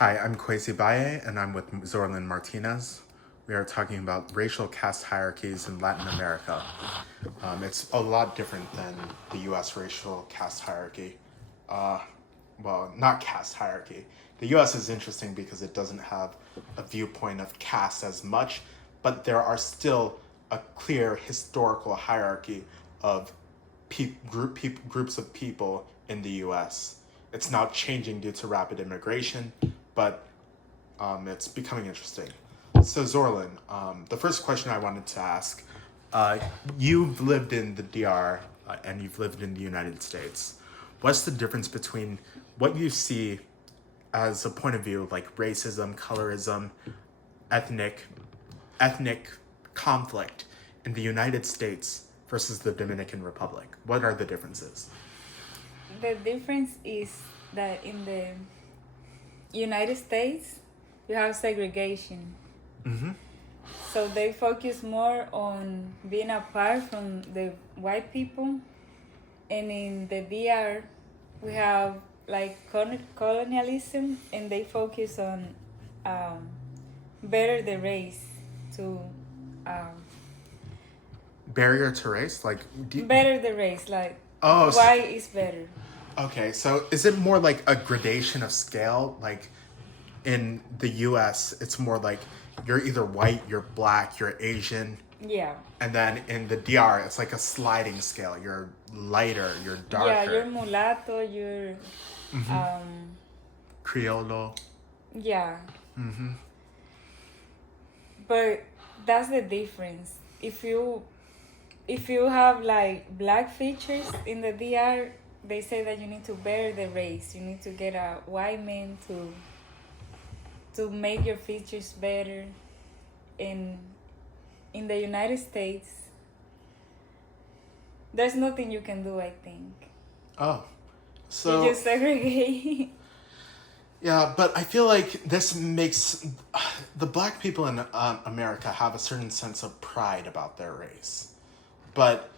Hi, I'm Kwesi Baye, and I'm with Zorlin Martinez. We are talking about racial caste hierarchies in Latin America. It's a lot different than the U.S. racial caste hierarchy. Uh, well, not caste hierarchy. The U.S. is interesting because it doesn't have a viewpoint of caste as much, but there are still a clear historical hierarchy of groups of people in the U.S. It's now changing due to rapid immigration, but it's becoming interesting. So Zorlin, the first question I wanted to ask, you've lived in the DR and you've lived in the United States. What's the difference between what you see as a point of view like racism, colorism, ethnic ethnic conflict in the United States versus the Dominican Republic? What are the differences? The difference is that in the United States, you have segregation. Mm-hmm. So they focus more on being apart from the white people. And in the DR, we have like colonialism, and they focus on um, better the race to um, Barrier to race, like better the race, like oh, so, white is better. okay. So is it more like a gradation of scale? Like in the U.S., it's more like you're either white, you're black, you're Asian, Yeah. and then in the DR, it's like a sliding scale. You're lighter, you're Yeah, you're darker. mulatto, you're Criollo. yeah. Mm-hmm. But that's the difference. If you have like black features in the DR, they say that you need to bear the race. You need to get a white man to make your features better. In the United States, there's nothing you can do, I think. Oh, You so just segregate. yeah, but I feel like this makes the black people in America have a certain sense of pride about their race. But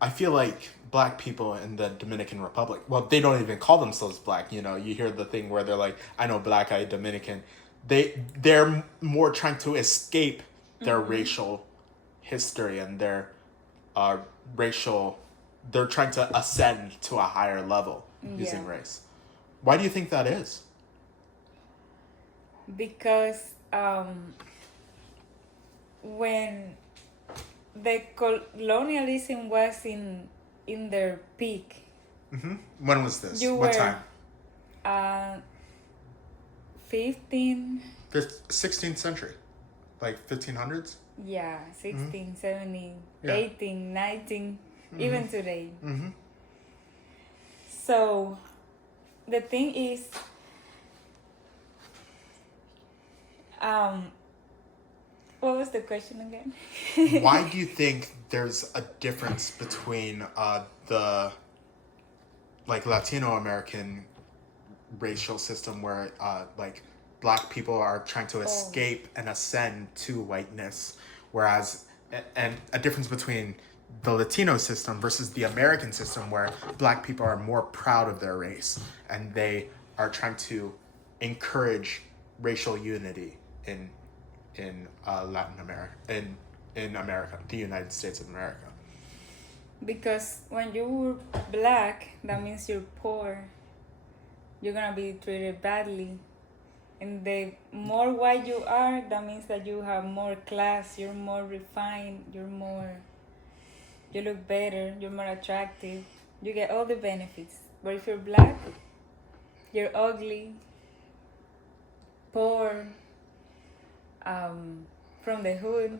I feel like black people in the Dominican Republic, well, they don't even call themselves black. You know, you hear the thing where they're like, I know black, I Dominican. They're more trying to escape their racial history and their uh, racial, they're trying to ascend to a higher level using Yeah. race. Why do you think that is? Because when the colonialism was in their peak, Mm-hmm. When was this? you What were time? 15, 16th century, like 1500s. yeah, 16, 17, Yeah. 18, 19, even today. Mm-hmm. So the thing is, what was the question again? Why do you think there's a difference between the like Latino American racial system where like black people are trying to escape and ascend to whiteness, whereas and a difference between the Latino system versus the American system where black people are more proud of their race and they are trying to encourage racial unity in Latin America in America, the United States of America. Because when you're black, that means you're poor. You're gonna be treated badly. And the more white you are, that means that you have more class, you're more refined, you look better, you're more attractive, you get all the benefits. But if you're black, you're ugly, poor, from the hood.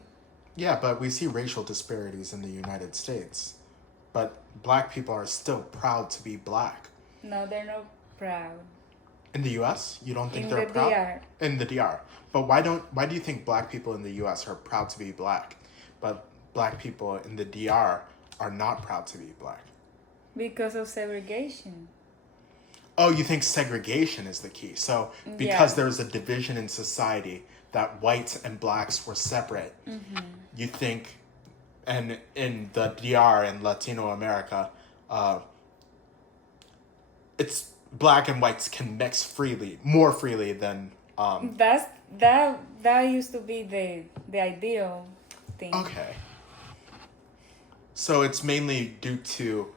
Yeah, but we see racial disparities in the United States. But black people are still proud to be black. No, they're not proud. In the US, you don't think In they're the proud? DR, In the DR. But why do you think black people in the US are proud to be black, but black people in the DR are not proud to be black? because of segregation. Oh, you think segregation is the key. So because Yeah. there's a division in society that whites and blacks were separate, you think, and in the DR and Latino America, it's black and whites can mix freely, more freely than That used to be the ideal thing. okay. So it's mainly due to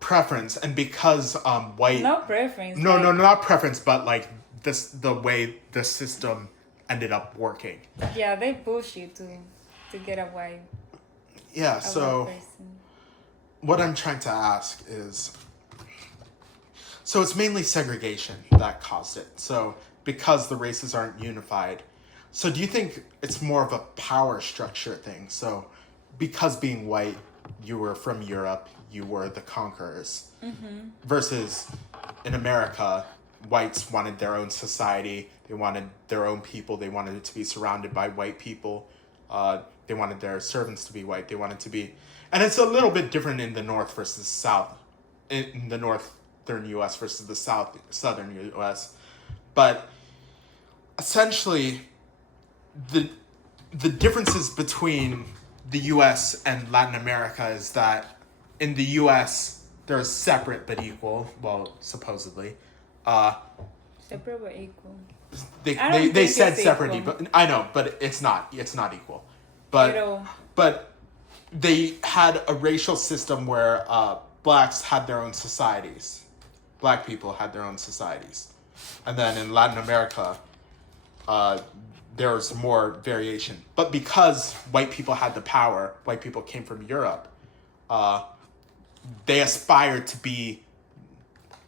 preference, and because white No preference. no like, no not preference, but like this the way the system ended up working. Yeah, they push you to get a white Yeah. a So white person. what I'm trying to ask is, so it's mainly segregation that caused it. So because the races aren't unified, so do you think it's more of a power structure thing? So because being white, you were from Europe, you were the conquerors, versus in America, whites wanted their own society, they wanted their own people, they wanted it to be surrounded by white people, they wanted their servants to be white, they wanted to be, and it's a little bit different in the North versus South, in the northern U.S. versus the southern U.S. But essentially, the differences between the U.S. and Latin America is that in the U.S. they're separate but equal. Well, supposedly, Separate but equal. they I don't they think said it's separately, equal. but I know, but it's not equal. At all. But they had a racial system where blacks had their own societies, black people had their own societies, and then in Latin America, there was more variation. But because white people had the power, white people came from Europe, they aspired to be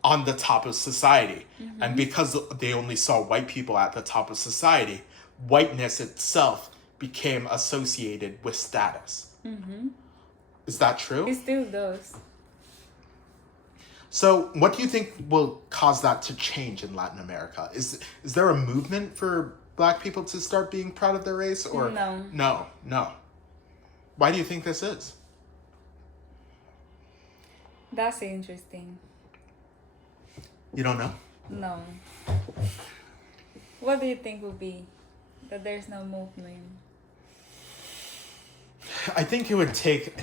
on the top of society. And because they only saw white people at the top of society, whiteness itself became associated with status. Is that true? It still does. So what do you think will cause that to change in Latin America? Is there a movement for black people to start being proud of their race? Or No. Why do you think this is? That's interesting. You don't know? No. What do you think would be that there's no movement? I think it would take...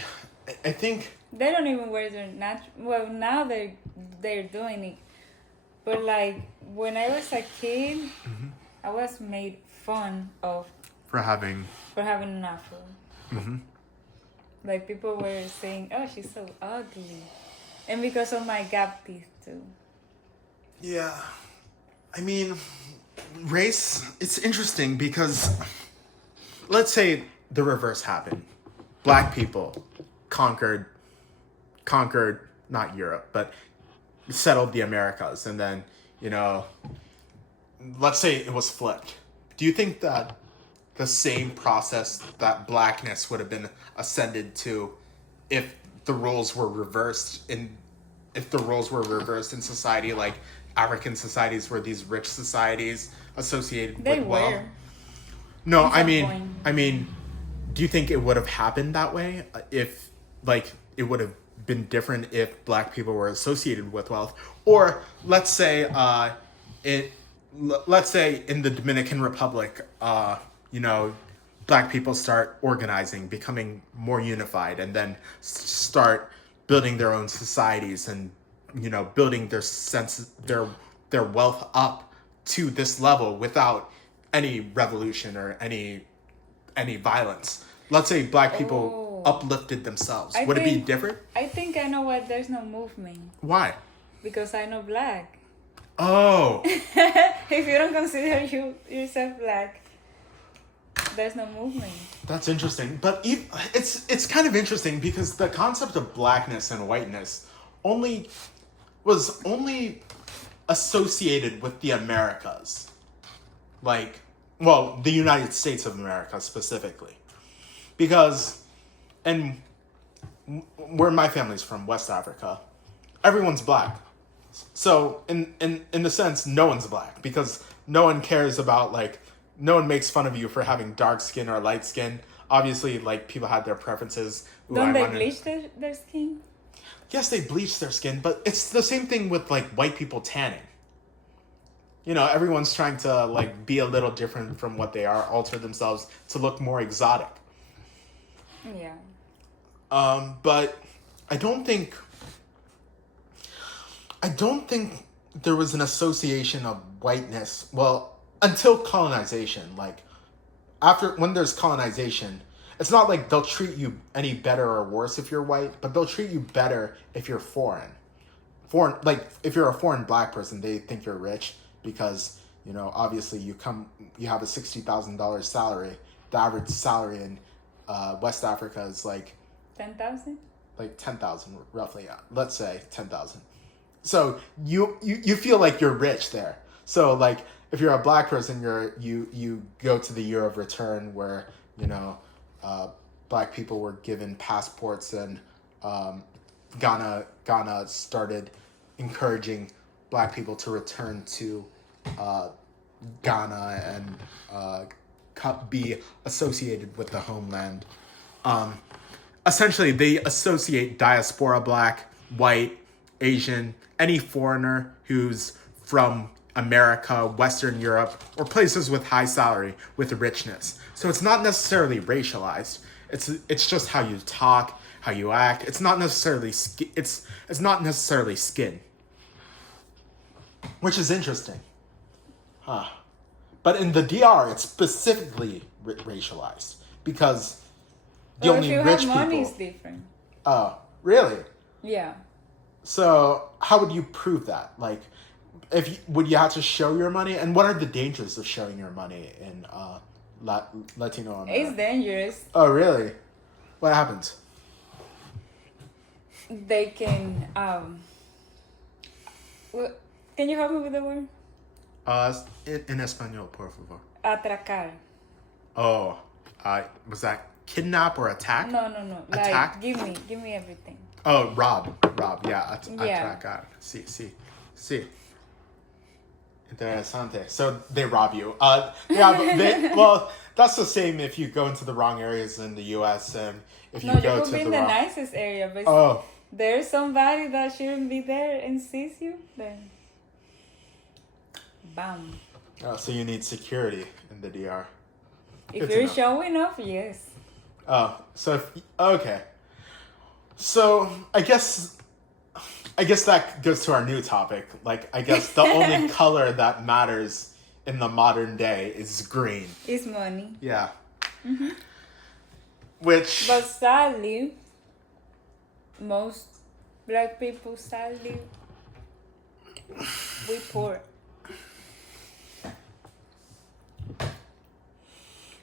I think... They don't even wear their natural. Well, now they're doing it, but like when I was a kid, I was made fun of For having an afro. Like people were saying, "Oh, she's so ugly," and because of my gap teeth too. Yeah. I mean, race, it's interesting because let's say the reverse happened. Black people conquered not Europe, but settled the Americas, and then, let's say it was flipped. Do you think that the same process that blackness would have been ascended to if the roles were reversed in society, like African societies were these rich societies associated They with were. wealth? No, At some I mean, do you think it would have happened that way if, like, it would have been different if black people were associated with wealth? Or let's say, let's say in the Dominican Republic, black people start organizing, becoming more unified, and then start building their own societies and, building their wealth up to this level without any revolution or any violence. Let's say black people uplifted themselves. Would it be different? I think I know why there's no movement. Why? Because I know black. Oh. If you don't consider yourself black, there's no movement. That's interesting. But it's kind of interesting because the concept of blackness and whiteness was only associated with the Americas. Like, well, the United States of America specifically. Because, and where my family's from, West Africa, everyone's black. So in the sense, no one's black because no one cares about, like, no one makes fun of you for having dark skin or light skin. Obviously, like, people had their preferences. Don't they bleach their skin? Yes, they bleach their skin, but it's the same thing with, like, white people tanning. Everyone's trying to, like, be a little different from what they are, alter themselves to look more exotic. Yeah. But I don't think... I don't think there was an association of whiteness. Well, until colonization, like after when there's colonization, it's not like they'll treat you any better or worse if you're white, but they'll treat you better if you're foreign. Foreign, like if you're a foreign black person, they think you're rich because obviously you have a $60,000 salary. The average salary in West Africa is like 10,000. like 10,000 roughly. Yeah. Let's say 10,000. So you feel like you're rich there. So like if you're a black person, you go to the year of return where black people were given passports, and Ghana started encouraging black people to return to Ghana and be associated with the homeland. Essentially, they associate diaspora black, white, Asian, any foreigner who's from America, Western Europe, or places with high salary with richness. So it's not necessarily racialized. It's just how you talk, how you act. It's not necessarily it's not necessarily skin, which is interesting, huh? But in the DR, it's specifically racialized because the only if you rich have money, people. it's different. Oh, really? Yeah. So how would you prove that? Like, would you have to show your money? And what are the dangers of showing your money in Latino America? It's dangerous. Oh, really? What happens? They can can you help me with the word? En español, por favor. Atracar. Oh, was that kidnap or attack? No. Attack? Like, give me everything. Oh, rob, yeah. Yeah. Atracar. Sí. Interesante. So they rob you. Yeah, but that's the same if you go into the wrong areas in the U.S. and if you No, go you to could be in the the wrong. nicest area, but Oh, there's somebody that shouldn't be there and sees you, then bam. so you need security in the DR. If Good to you're know. showing off, yes. Oh, so okay. So I guess that goes to our new topic. Like, I guess the only color that matters in the modern day is green. It's money. Yeah. Mm-hmm. Which. But sadly, most black people, sadly, we poor.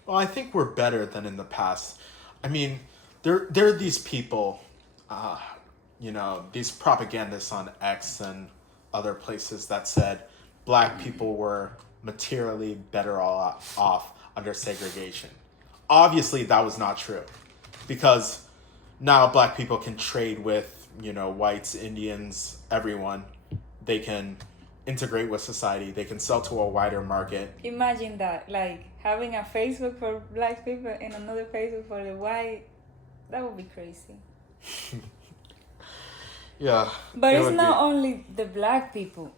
Well, I think we're better than in the past. I mean, there are these people, these propagandists on X and other places that said black people were materially better off under segregation. Obviously, that was not true, because now black people can trade with, whites, Indians, everyone. They can integrate with society. They can sell to a wider market. Imagine that, like having a Facebook for black people and another Facebook for the white. That would be crazy. Yeah. But it's not only the black people.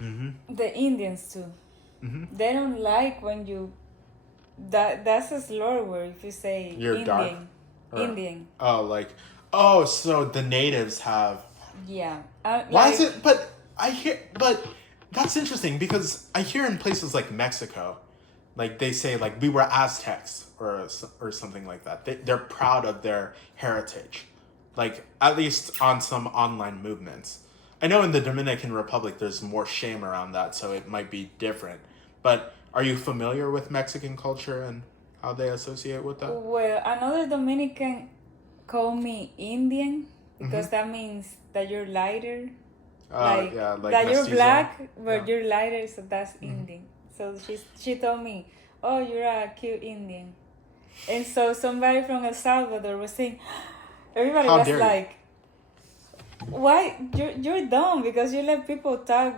Mm-hmm. The Indians too. Mm-hmm. They don't like when you. That's a slur word if you say You're Indian. dark? Or- Indian. Oh, so the natives have. Yeah. Why is it? But that's interesting because I hear in places like Mexico, like they say like we were Aztecs or something like that. They're proud of their heritage, like at least on some online movements. I know in the Dominican Republic there's more shame around that, so it might be different. But are you familiar with Mexican culture and how they associate with that? Well, another Dominican called me Indian because that means that you're lighter. Like that you're mestizo. black, but Yeah. you're lighter, so that's Indian. So she told me, "Oh, you're a cute Indian," and so somebody from El Salvador was saying, everybody How was dare you. like, "Why you're dumb because you let people talk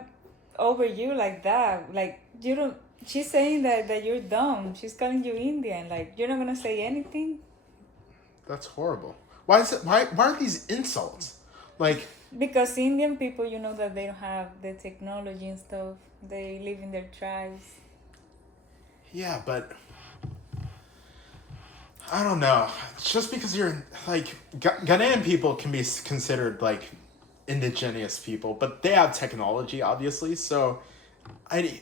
over you like that? Like you don't." She's saying that you're dumb. She's calling you Indian. Like you're not gonna say anything. That's horrible. Why is it? Why are these insults? Like. Because Indian people, that they don't have the technology and stuff. They live in their tribes. Yeah, but I don't know. Just because you're like Ghanaian people can be considered like indigenous people, but they have technology, obviously. So, I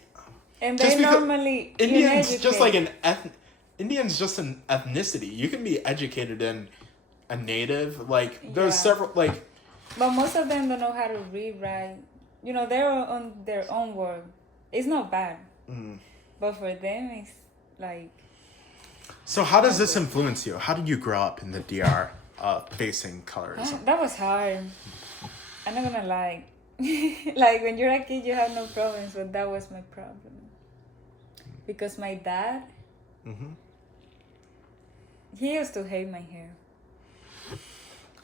And just they because normally Indians just like uneducated. Indians just an ethnicity. You can be educated in a native. Like there's Yeah. several like But most of them don't know how to read, right? You know, they're on their own world. It's not bad. But for them, it's like... So how does this influence you? How did you grow up in the DR facing colorism? That was hard. I'm not gonna lie. Like, when you're a kid, you have no problems, but that was my problem. Because my dad, he used to hate my hair.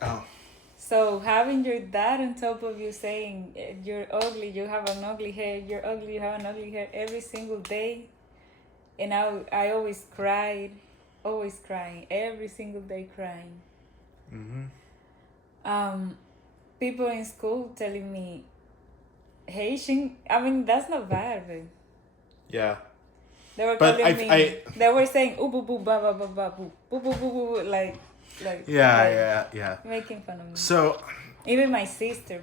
Oh. So having your dad on top of you saying, you're ugly, you have an ugly hair, you're ugly, you have an ugly hair, every single day. And I always cried, always crying, every single day crying. People in school telling me, Haitian, I mean, that's not bad, but Yeah. they were But calling me, they were saying, ooh, boo, boo, ba, ba, ba, ba, boo, boo, boo, boo, boo, like, Yeah. making fun of me. So Even my sister.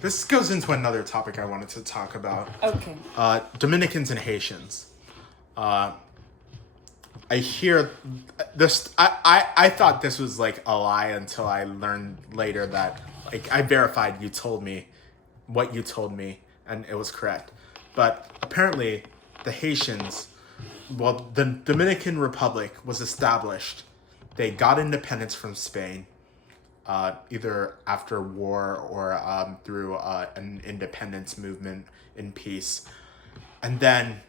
this goes into another topic I wanted to talk about. Okay. Dominicans and Haitians. I hear this. I thought this was like a lie until I learned later that like I verified you told me what you told me and it was correct. But apparently the Haitians, well, the Dominican Republic was established. They got independence from Spain, either after war or through an independence movement in peace. And then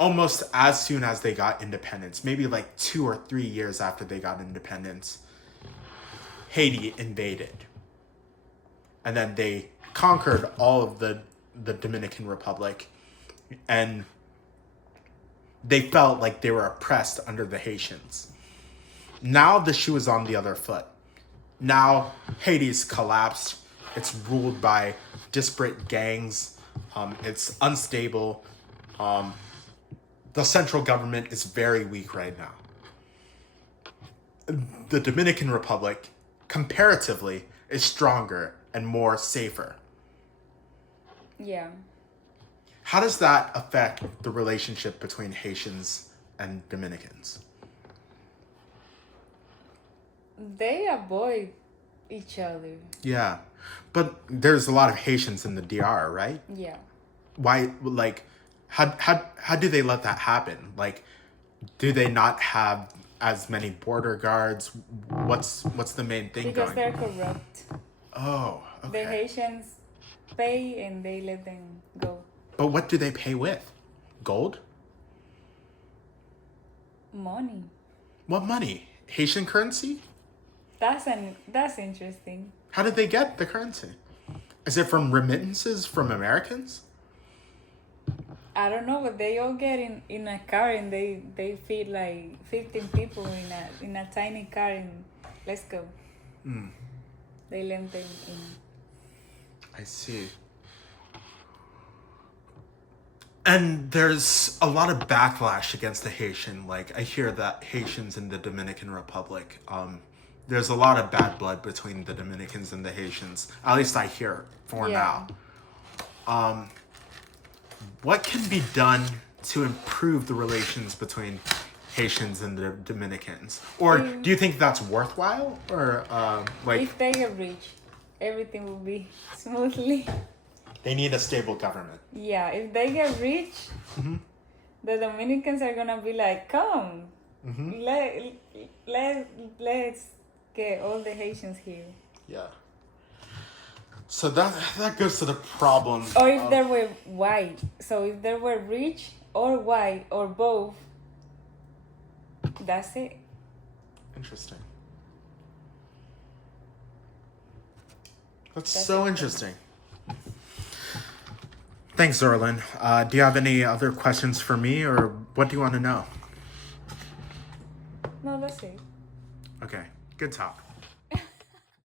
almost as soon as they got independence, maybe like 2 or 3 years after they got independence, Haiti invaded. And then they conquered all of the Dominican Republic. And they felt like they were oppressed under the Haitians. Now the shoe is on the other foot. Now Haiti's collapsed. It's ruled by disparate gangs. It's unstable. The central government is very weak right now. The Dominican Republic, comparatively, is stronger and more safer. Yeah. How does that affect the relationship between Haitians and Dominicans? They avoid each other. Yeah, but there's a lot of Haitians in the DR, right? Yeah. Why, like, how do they let that happen? Like, do they not have as many border guards? What's the main thing Because going? they're corrupt. Oh, okay. The Haitians pay and they let them go. But what do they pay with? Gold? Money. What money? Haitian currency? That's interesting. How did they get the currency? Is it from remittances from Americans? I don't know, but they all get in a car and they feed like 15 people in a tiny car and let's go. They let them in. I see. And there's a lot of backlash against the Haitian. Like, I hear that Haitians in the Dominican Republic, there's a lot of bad blood between the Dominicans and the Haitians. At least I hear for Yeah. now. What can be done to improve the relations between Haitians and the Dominicans? Or do you think that's worthwhile? Or, like, If they get rich, everything will be smoothly. they need a stable government? Yeah, if they get rich, the Dominicans are gonna be like, come, let's get all the Haitians here. Yeah. So that goes to the problem. Or if they were white. So if they were rich or white or both, that's it. Interesting. That's so interesting. Thanks, Zorlin. Do you have any other questions for me, or what do you want to know? No, that's it. Okay, good talk.